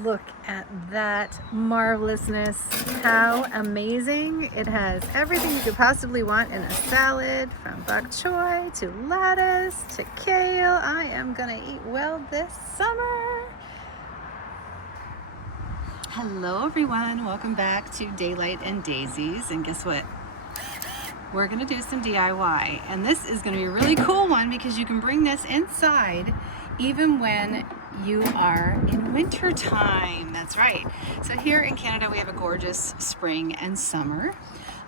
Look at that marvelousness. How amazing. It has everything you could possibly want in a salad, from bok choy to lettuce to kale. I am gonna eat well this summer. Hello everyone, welcome back to Daylight and Daisies. And guess what? We're gonna do some DIY. And this is gonna be a really cool one because you can bring this inside even when you are in winter time. That's right. So here in Canada we have a gorgeous spring and summer.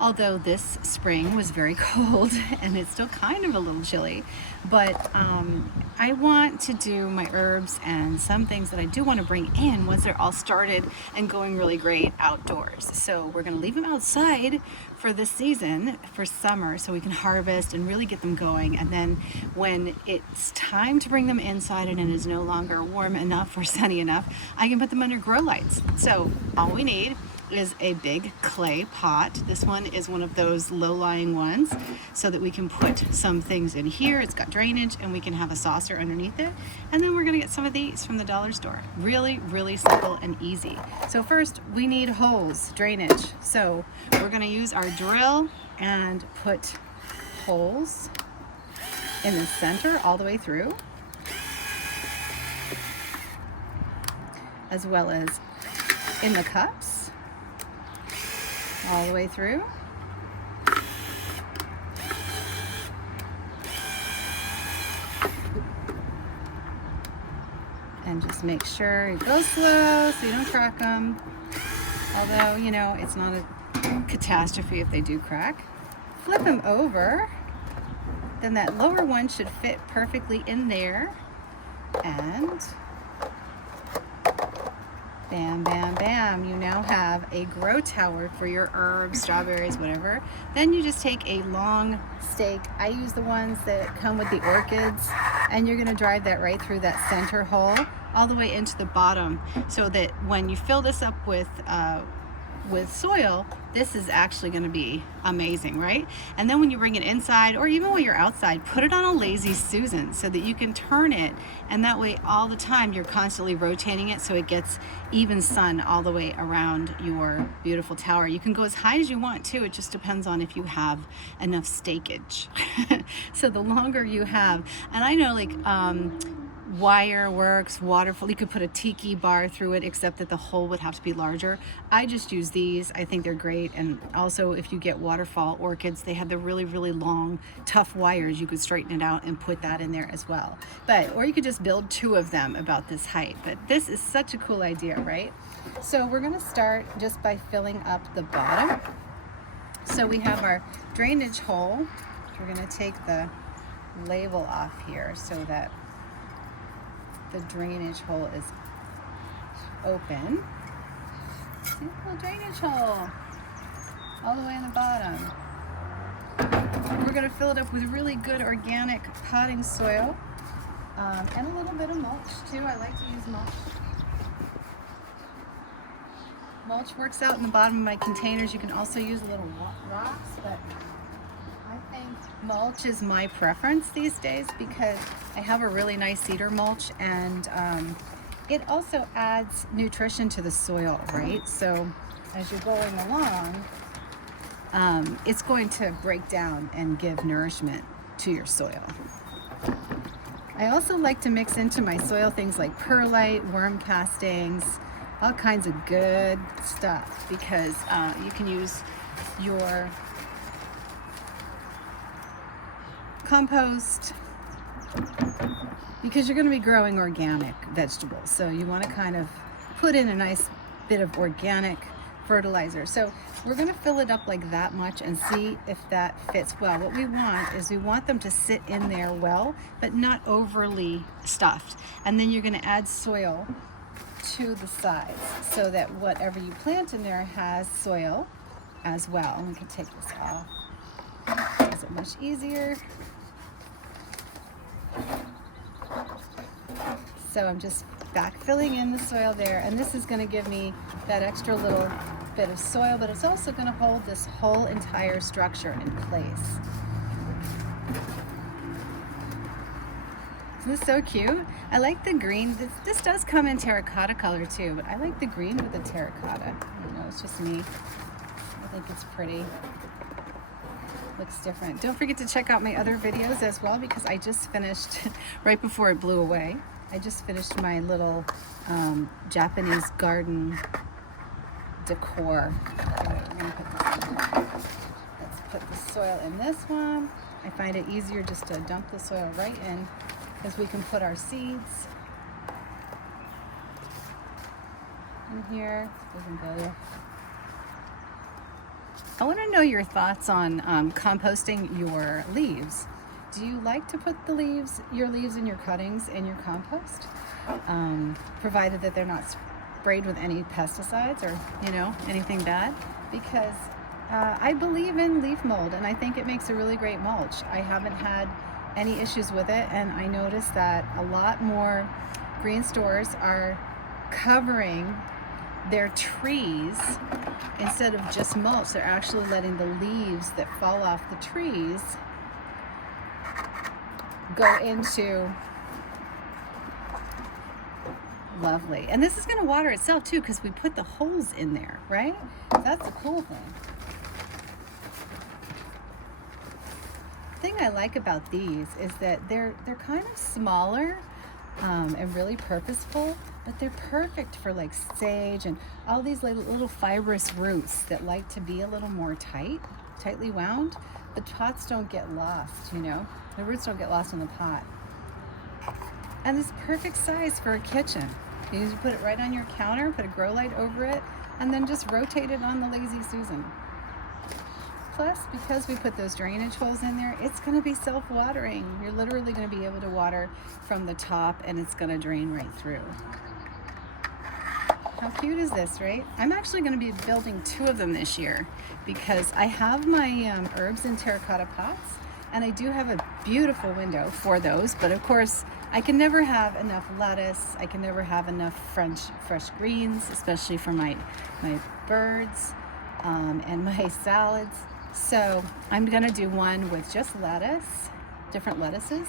Although this spring was very cold and it's still kind of a little chilly, but I want to do my herbs and some things that I do want to bring in once they're all started and going really great outdoors. So we're going to leave them outside for this season, for summer, so we can harvest and really get them going. And then when it's time to bring them inside and it is no longer warm enough or sunny enough, I can put them under grow lights. So all we need is a big clay pot. This one is one of those low-lying ones so that we can put some things in here. It's got drainage and we can have a saucer underneath it. And then we're gonna get some of these from the dollar store. Really, really simple and easy. So first we need holes, drainage. So we're gonna use our drill and put holes in the center all the way through, as well as in the cups all the way through. And just make sure you go slow so you don't crack them. Although, you know, it's not a catastrophe if they do crack. Flip them over. Then that lower one should fit perfectly in there. And bam, bam, bam, you now have a grow tower for your herbs, strawberries, whatever. Then you just take a long stake. I use the ones that come with the orchids, and you're gonna drive that right through that center hole all the way into the bottom, so that when you fill this up with soil, this is actually going to be amazing, right? And then when you bring it inside, or even when you're outside, put it on a lazy Susan so that you can turn it, and that way all the time you're constantly rotating it so it gets even sun all the way around your beautiful tower. You can go as high as you want too. It just depends on if you have enough stakage. So the longer you have, and I know, like, wire works, waterfall, you could put a tiki bar through it, except that the hole would have to be larger. I just use these. I think they're great. And also, if you get waterfall orchids, they have the really, really long, tough wires. You could straighten it out and put that in there as well. Or you could just build two of them about this height. But this is such a cool idea, right? So we're gonna start just by filling up the bottom. So we have our drainage hole. We're gonna take the label off here so that the drainage hole is open. See, little drainage hole all the way in the bottom. We're going to fill it up with really good organic potting soil, and a little bit of mulch too. I like to use mulch. Mulch works out in the bottom of my containers. You can also use little rocks, but I think mulch is my preference these days because I have a really nice cedar mulch, and it also adds nutrition to the soil, right? So as you're going along, it's going to break down and give nourishment to your soil. I also like to mix into my soil things like perlite, worm castings, all kinds of good stuff, because you can use your compost, because you're going to be growing organic vegetables, so you want to kind of put in a nice bit of organic fertilizer. So we're going to fill it up like that much and see if that fits well. What we want is we want them to sit in there well, but not overly stuffed. And then you're going to add soil to the sides so that whatever you plant in there has soil as well. And we can take this off. Makes it much easier. So I'm just back filling in the soil there, and this is going to give me that extra little bit of soil, but it's also going to hold this whole entire structure in place. Isn't this so cute? I like the green. This does come in terracotta color too, but I like the green with the terracotta. I don't know, it's just me. I think it's pretty. Looks different. Don't forget to check out my other videos as well, because I just finished, right before it blew away, I just finished my little Japanese garden decor. Let's put the soil in this one. I find it easier just to dump the soil right in, because we can put our seeds in here. I want to know your thoughts on composting your leaves. Do you like to put your leaves and your cuttings in your compost, provided that they're not sprayed with any pesticides or anything bad? Because I believe in leaf mold, and I think it makes a really great mulch. I haven't had any issues with it, and I noticed that a lot more green stores are covering their trees instead of just mulch. They're actually letting the leaves that fall off the trees go into lovely. And this is going to water itself too, because we put the holes in there, right? That's a cool thing. The thing I like about these is that they're kind of smaller and really purposeful, but they're perfect for like sage and all these little fibrous roots that like to be a little more tightly wound. The pots don't get lost, the roots don't get lost in the pot. And it's perfect size for a kitchen. You just put it right on your counter, put a grow light over it, and then just rotate it on the Lazy Susan. Plus, because we put those drainage holes in there, it's going to be self-watering. You're literally going to be able to water from the top, and it's going to drain right through. How cute is this, right? I'm actually going to be building 2 of them this year, because I have my herbs in terracotta pots, and I do have a beautiful window for those, but of course I can never have enough lettuce. I can never have enough fresh greens, especially for my birds and my salads. So I'm gonna do one with just lettuce, different lettuces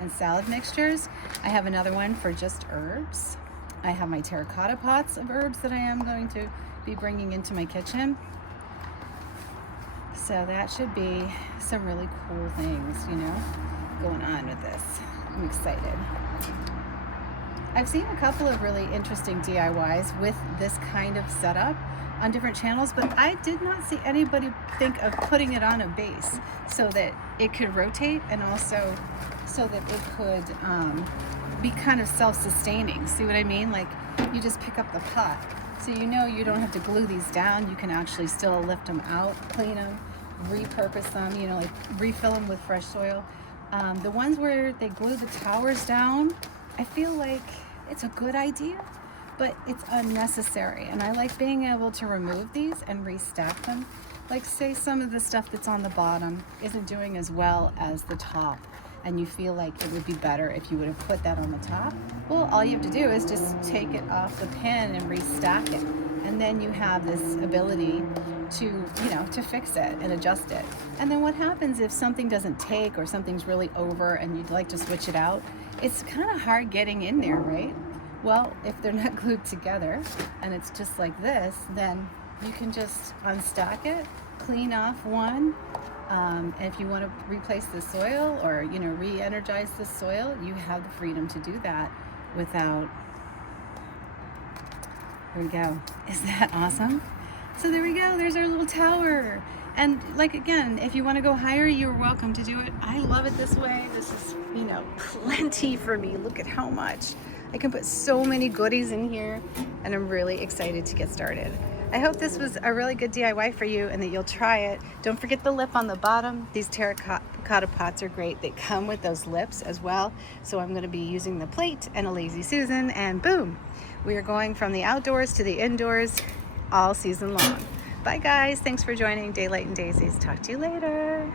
and salad mixtures. I have another one for just herbs. I have my terracotta pots of herbs that I am going to be bringing into my kitchen. So that should be some really cool things, going on with this. I'm excited. I've seen a couple of really interesting DIYs with this kind of setup on different channels, but I did not see anybody think of putting it on a base so that it could rotate, and also so that it could be kind of self-sustaining. See what I mean? Like, you just pick up the pot, so you don't have to glue these down. You can actually still lift them out, clean them, repurpose them, like refill them with fresh soil. The ones where they glue the towers down, I feel like it's a good idea, but it's unnecessary. And I like being able to remove these and restack them. Like, say some of the stuff that's on the bottom isn't doing as well as the top, and you feel like it would be better if you would have put that on the top. Well, all you have to do is just take it off the pin and restack it. And then you have this ability to, to fix it and adjust it. And then what happens if something doesn't take, or something's really over and you'd like to switch it out? It's kind of hard getting in there, right? Well, if they're not glued together and it's just like this, then you can just unstack it, clean off one, and if you want to replace the soil or, re-energize the soil, you have the freedom to do that without. Here we go. Is that awesome? So there we go. There's our little tower. And again, if you want to go higher, you're welcome to do it. I love it this way. This is, plenty for me. Look at how much. I can put so many goodies in here, and I'm really excited to get started. I hope this was a really good DIY for you and that you'll try it. Don't forget the lip on the bottom. These terracotta pots are great. They come with those lips as well. So I'm going to be using the plate and a Lazy Susan, and boom, we are going from the outdoors to the indoors all season long. Bye guys, thanks for joining Daylight and Daisies. Talk to you later.